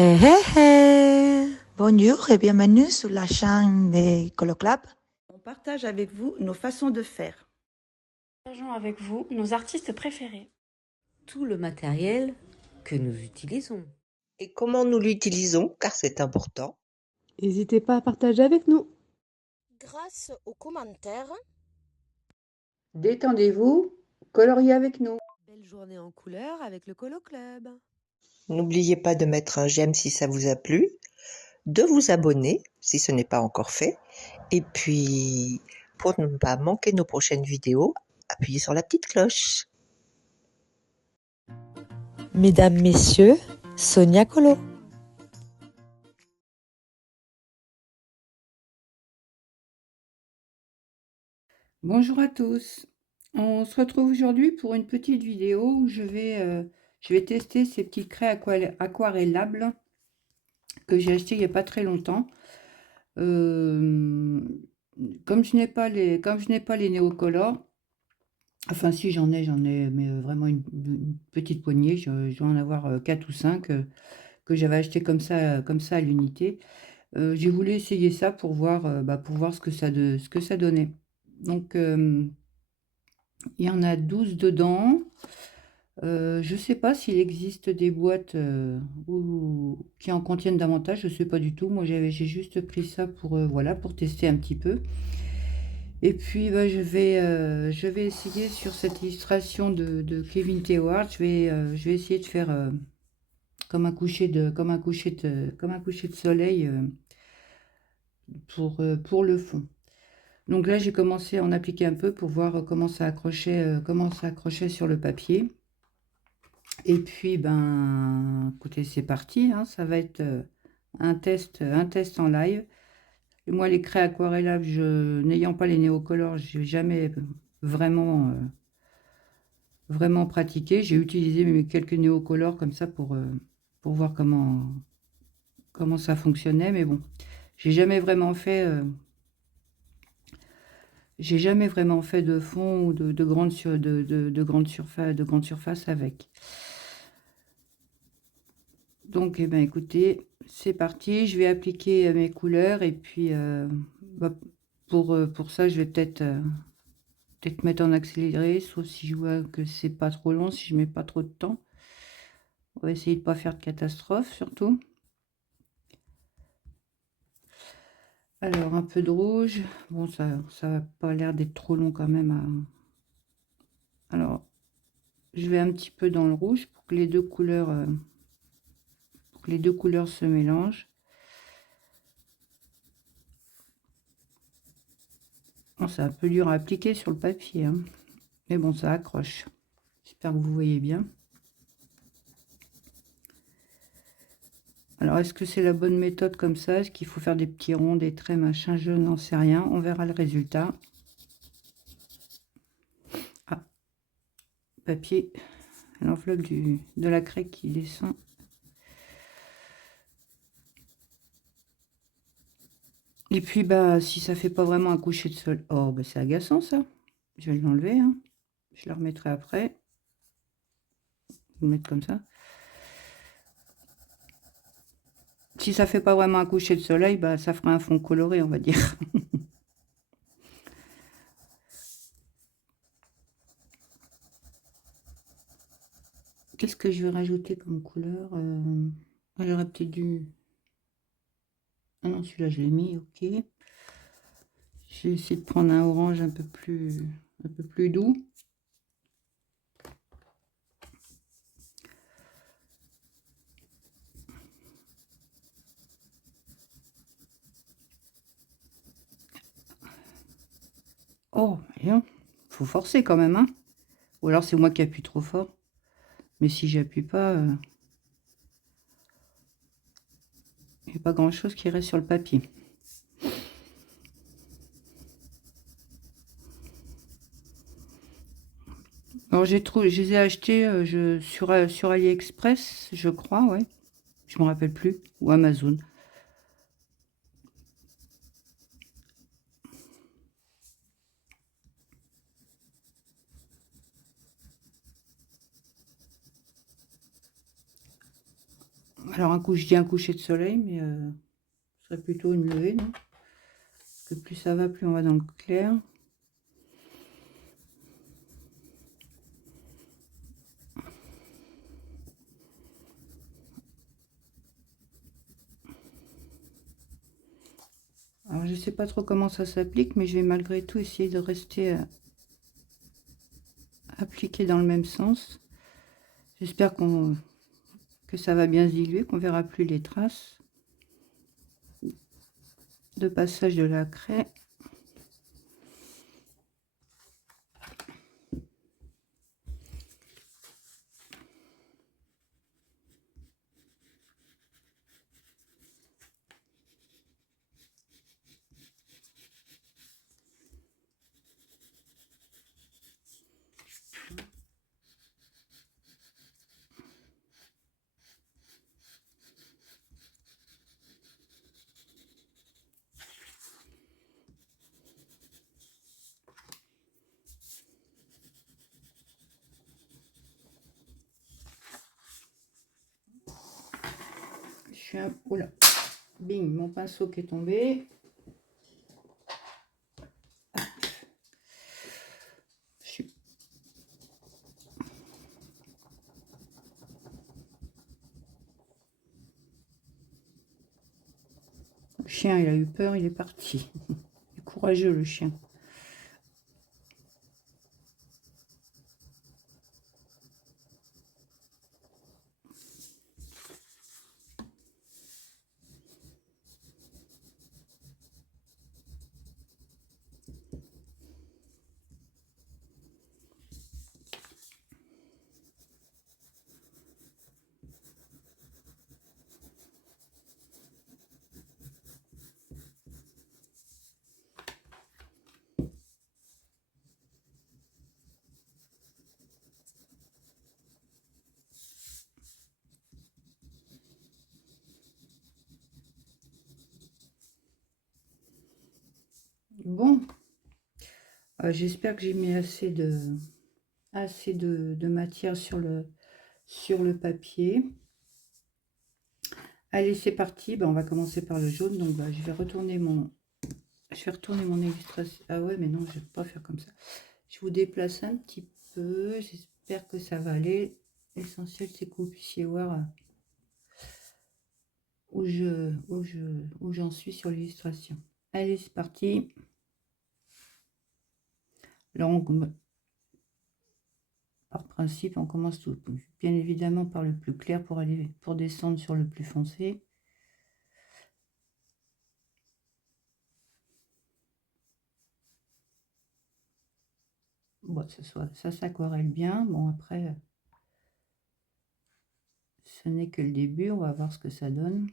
Hé hé hé! Bonjour et bienvenue sur la chaîne des Coloclub. On partage avec vous nos façons de faire. Partageons avec vous nos artistes préférés. Tout le matériel que nous utilisons. Et comment nous l'utilisons, car c'est important. N'hésitez pas à partager avec nous. Grâce aux commentaires, Détendez-vous, coloriez avec nous. Belle journée en couleur avec le Colo Club. N'oubliez pas de mettre un j'aime si ça vous a plu, de vous abonner si ce n'est pas encore fait, et puis pour ne pas manquer nos prochaines vidéos, appuyez sur la petite cloche. Mesdames, Messieurs, Sonia Colo. Bonjour à tous. On se retrouve aujourd'hui pour une petite vidéo où je vais tester ces petits craies aquarellables que j'ai acheté il n'y a pas très longtemps. Comme je n'ai pas les néocolores, enfin si j'en ai, mais vraiment une petite poignée. Je dois en avoir 4 ou 5 que j'avais acheté comme ça à l'unité. J'ai voulu essayer ça pour voir ce que ça donnait. Donc, il y en a 12 dedans. Je ne sais pas s'il existe des boîtes qui en contiennent davantage. Je ne sais pas du tout. Moi, j'ai juste pris ça pour tester un petit peu. Et puis, je vais essayer sur cette illustration de Kevin Tewart. Je vais essayer de faire comme un coucher de soleil pour le fond. Donc là, j'ai commencé à en appliquer un peu pour voir comment ça accrochait sur le papier. Et puis, écoutez, c'est parti, hein, ça va être un test en live. Et moi, les craies aquarellables, n'ayant pas les néocolores, je n'ai jamais vraiment pratiqué. J'ai utilisé mes quelques néocolores comme ça pour voir comment ça fonctionnait. Mais bon, j'ai jamais vraiment fait de fond ou de grande surface avec. Donc, écoutez, c'est parti. Je vais appliquer mes couleurs et puis pour ça, je vais peut-être mettre en accéléré, sauf si je vois que c'est pas trop long, si je mets pas trop de temps. On va essayer de pas faire de catastrophe, surtout. Alors, un peu de rouge. Bon, ça n'a pas l'air d'être trop long quand même. Alors, je vais un petit peu dans le rouge pour que les deux couleurs se mélangent. Bon, c'est un peu dur à appliquer sur le papier, hein. Mais bon, ça accroche. J'espère que vous voyez bien. Alors, est-ce que c'est la bonne méthode comme ça? Est-ce qu'il faut faire des petits ronds, des traits, machin? Je n'en sais rien. On verra le résultat. Ah, papier, l'enveloppe de la craie qui descend. Et puis, si ça fait pas vraiment un coucher de soleil... Oh, c'est agaçant, ça. Je vais l'enlever, hein. Je le remettrai après. Je vais le mettre comme ça. Si ça fait pas vraiment un coucher de soleil, ça fera un fond coloré, on va dire. Qu'est-ce que je vais rajouter comme couleur? J'aurais peut-être dû... Ah non, celui-là, je l'ai mis, ok. J'ai essayé de prendre un orange un peu plus doux. Oh, il faut forcer quand même, hein. Ou alors c'est moi qui appuie trop fort. Mais si j'appuie pas, il n'y a pas grand-chose qui reste sur le papier. Alors je les ai achetés sur AliExpress, je crois, ouais. Je me rappelle plus. Ou Amazon. Alors je dis un coucher de soleil, mais ce serait plutôt une levée, non? Parce que plus ça va, plus on va dans le clair. Alors je sais pas trop comment ça s'applique, mais je vais malgré tout essayer de rester appliqué dans le même sens. J'espère que ça va bien se diluer, qu'on verra plus les traces de passage de la craie. Oula, bing, mon pinceau qui est tombé. Le chien, il a eu peur, il est parti. Il est courageux, le chien. Bon, j'espère que j'ai mis assez de matière sur le papier. Allez, c'est parti. On va commencer par le jaune. Donc, je vais retourner mon illustration. Ah ouais, mais non, je ne vais pas faire comme ça. Je vous déplace un petit peu. J'espère que ça va aller. L'essentiel, c'est que vous puissiez voir où j'en suis sur l'illustration. Allez, c'est parti. Alors, par principe, on commence tout, bien évidemment par le plus clair pour descendre sur le plus foncé. Bon, ça s'aquarelle bien. Bon, après, ce n'est que le début. On va voir ce que ça donne.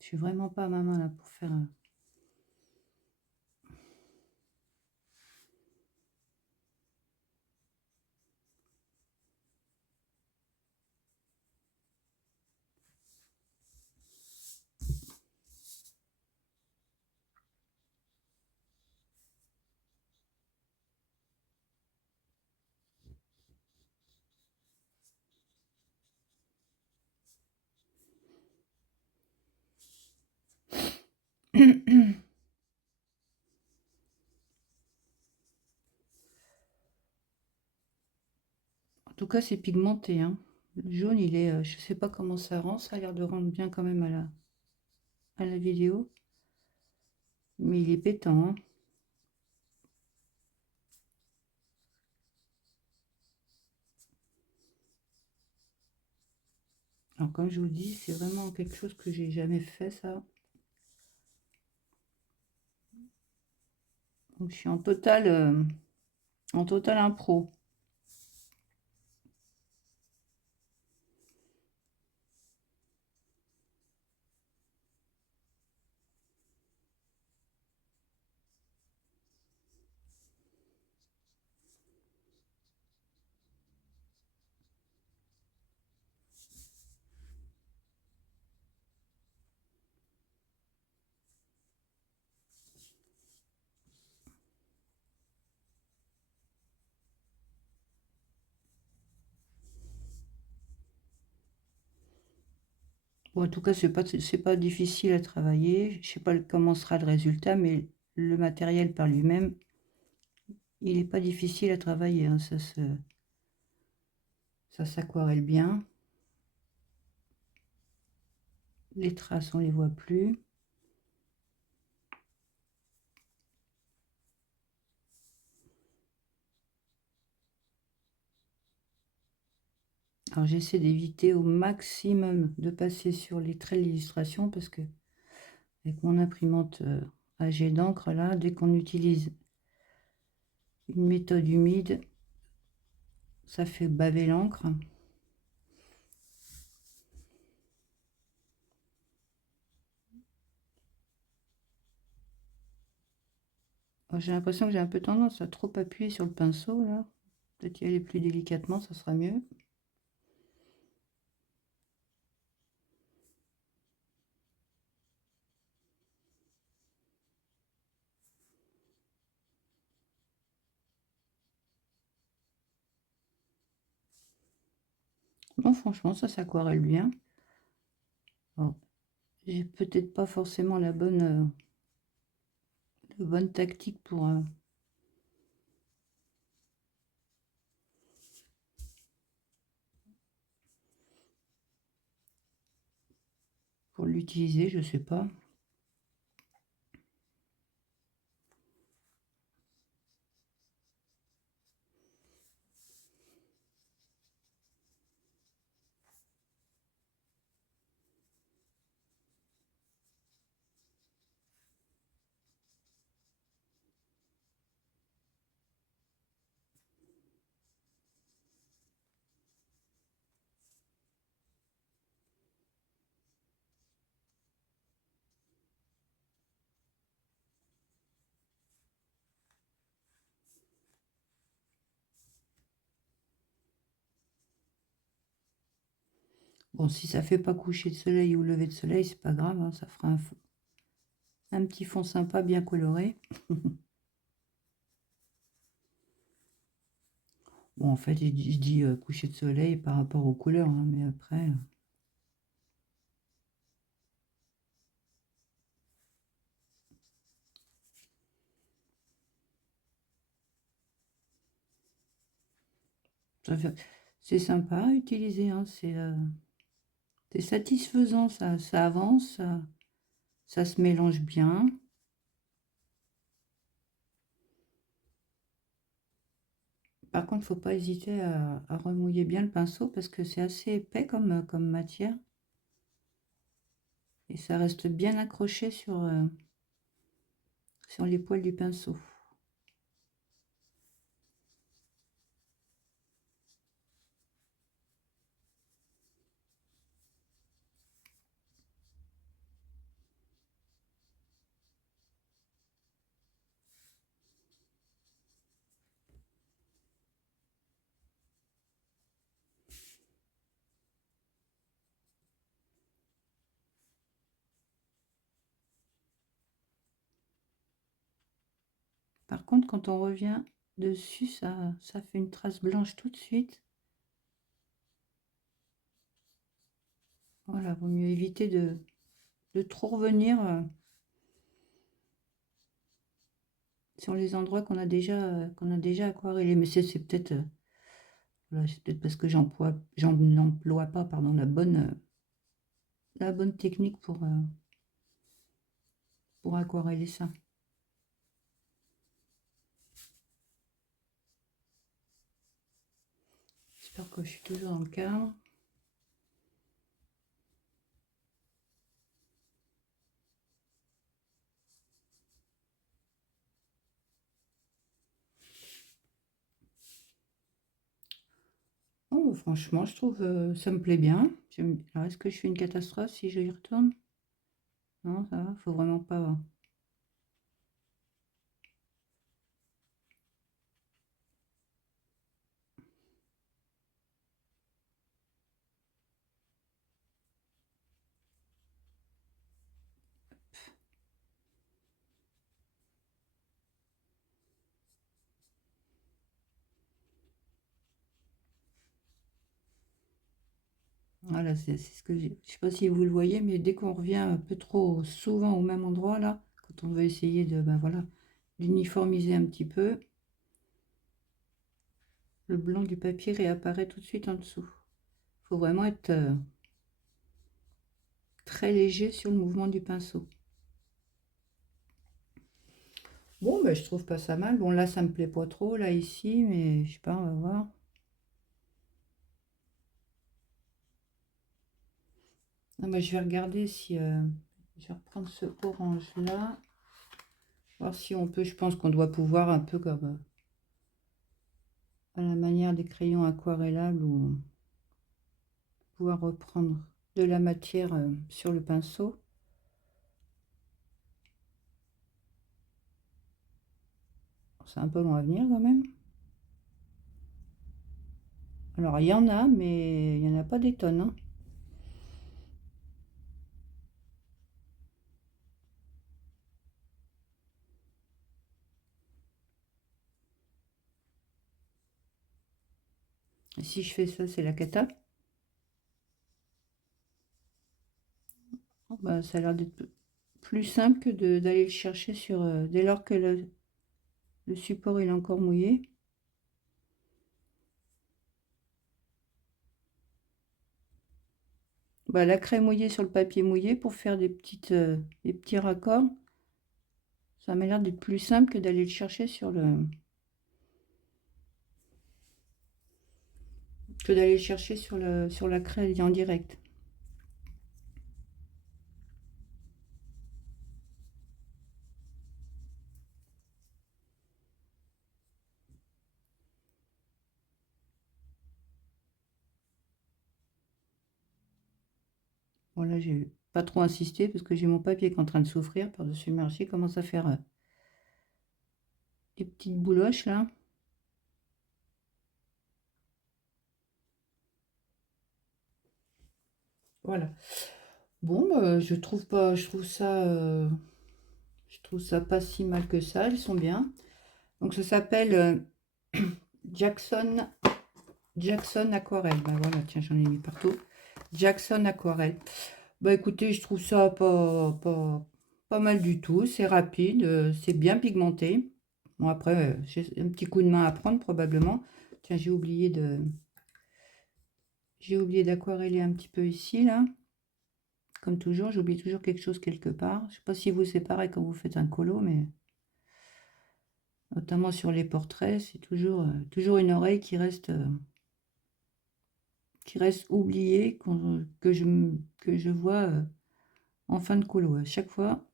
Je suis vraiment pas à ma main là pour faire un... En tout cas, c'est pigmenté, hein. Le jaune, il est, je sais pas comment ça rend. Ça a l'air de rendre bien quand même à la vidéo. Mais il est pétant, hein. Alors, comme je vous dis, c'est vraiment quelque chose que j'ai jamais fait, ça. Donc, je suis en total impro. Bon, en tout cas, c'est pas difficile à travailler. Je sais pas comment sera le résultat, mais le matériel par lui-même, il n'est pas difficile à travailler, hein. Ça s'aquarelle bien. Les traces, on les voit plus. Alors j'essaie d'éviter au maximum de passer sur les traits d'illustration parce que avec mon imprimante à jet d'encre là, dès qu'on utilise une méthode humide, ça fait baver l'encre. J'ai l'impression que j'ai un peu tendance à trop appuyer sur le pinceau là. Peut-être y aller plus délicatement, ça sera mieux. Bon, franchement, ça s'aquarelle bien. Bon, j'ai peut-être pas forcément la bonne tactique pour l'utiliser, je sais pas. Bon, si ça fait pas coucher de soleil ou lever de soleil, c'est pas grave, hein, ça fera un petit fond sympa, bien coloré. Bon, en fait, je dis coucher de soleil par rapport aux couleurs, hein, mais après... C'est sympa à utiliser, hein, c'est satisfaisant, ça avance, ça se mélange bien. Par contre, faut pas hésiter à remouiller bien le pinceau parce que c'est assez épais comme matière. Et ça reste bien accroché sur les poils du pinceau. Par contre, quand on revient dessus, ça fait une trace blanche tout de suite. Voilà, vaut mieux éviter de trop revenir sur les endroits qu'on a déjà aquarellés. Mais c'est peut-être voilà, c'est peut-être parce que j'en emploie pas pardon, la bonne technique pour aquareller ça. J'espère que je suis toujours dans le cadre. Oh, franchement, je trouve ça me plaît bien. Alors, est-ce que je fais une catastrophe si je y retourne? Non, ça va, faut vraiment pas. Voilà, c'est ce que j'ai. Je sais pas si vous le voyez, mais dès qu'on revient un peu trop souvent au même endroit, là, quand on veut essayer de, ben voilà, d'uniformiser un petit peu, le blanc du papier réapparaît tout de suite en dessous. Il faut vraiment être très léger sur le mouvement du pinceau. Bon, ben, je trouve pas ça mal. Bon, là, ça me plaît pas trop, là, ici, mais je sais pas, on va voir. Non, ben, je vais regarder si... je vais reprendre ce orange-là. Voir si on peut... Je pense qu'on doit pouvoir un peu comme... à la manière des crayons aquarellables ou pouvoir reprendre de la matière sur le pinceau. C'est un peu long à venir quand même. Alors, il y en a, mais il n'y en a pas des tonnes, hein. Et si je fais ça, c'est la cata. Bah, ça a l'air d'être plus simple que d'aller le chercher sur... dès lors que le support est encore mouillé. Bah, la craie mouillée sur le papier mouillé pour faire des petits raccords. Ça m'a l'air d'être plus simple que d'aller le chercher sur le... que d'aller le chercher sur la craie en direct. Bon, là, j'ai pas trop insisté parce que j'ai mon papier qui est en train de souffrir par-dessus le marché. Commence à faire des petites bouloches là. Voilà. Bon, bah, je trouve ça pas si mal que ça. Ils sont bien. Donc ça s'appelle Jackson Aquarelle. Ben voilà, tiens, j'en ai mis partout. Jackson Aquarelle. Bah écoutez, je trouve ça pas mal du tout. C'est rapide, c'est bien pigmenté. Bon, après, j'ai un petit coup de main à prendre probablement. Tiens, j'ai oublié d'aquareller un petit peu ici, là. Comme toujours, j'oublie toujours quelque chose quelque part. Je sais pas si vous c'est pareil quand vous faites un colo, mais notamment sur les portraits, c'est toujours une oreille qui reste oubliée, que je vois en fin de colo. À chaque fois,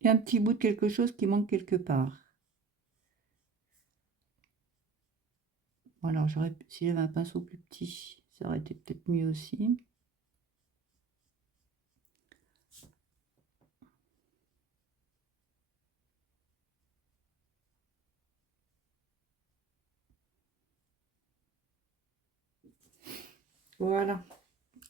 il y a un petit bout de quelque chose qui manque quelque part. Bon, alors, si j'avais un pinceau plus petit, ça aurait été peut-être mieux aussi. Voilà.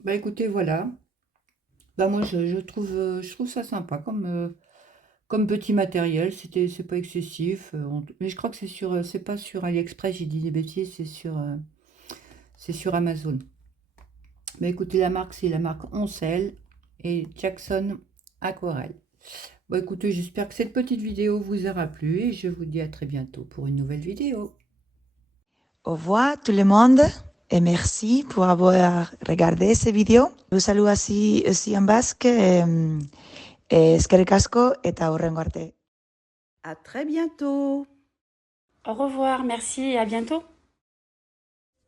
Bah écoutez, voilà. Bah moi, je trouve ça sympa comme petit matériel. C'est pas excessif. Mais je crois que c'est pas sur AliExpress, j'ai dit des bêtises, c'est sur Amazon. Bah écoutez, la marque, c'est la marque Oncel et Jackson Aquarelle. Bah écoutez, j'espère que cette petite vidéo vous aura plu et je vous dis à très bientôt pour une nouvelle vidéo. Au revoir tout le monde et merci pour avoir regardé cette vidéo. Je vous salue aussi en basque. Eskerrik asko eta hurrengo arte. À très bientôt. Au revoir, merci et à bientôt.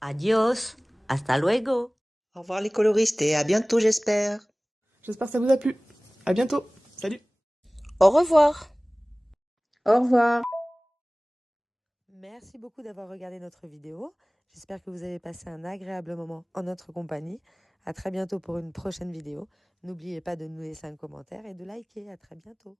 Adiós, hasta luego. Au revoir les coloristes et à bientôt j'espère. J'espère que ça vous a plu. À bientôt. Salut. Au revoir. Au revoir. Merci beaucoup d'avoir regardé notre vidéo. J'espère que vous avez passé un agréable moment en notre compagnie. À très bientôt pour une prochaine vidéo. N'oubliez pas de nous laisser un commentaire et de liker. À très bientôt.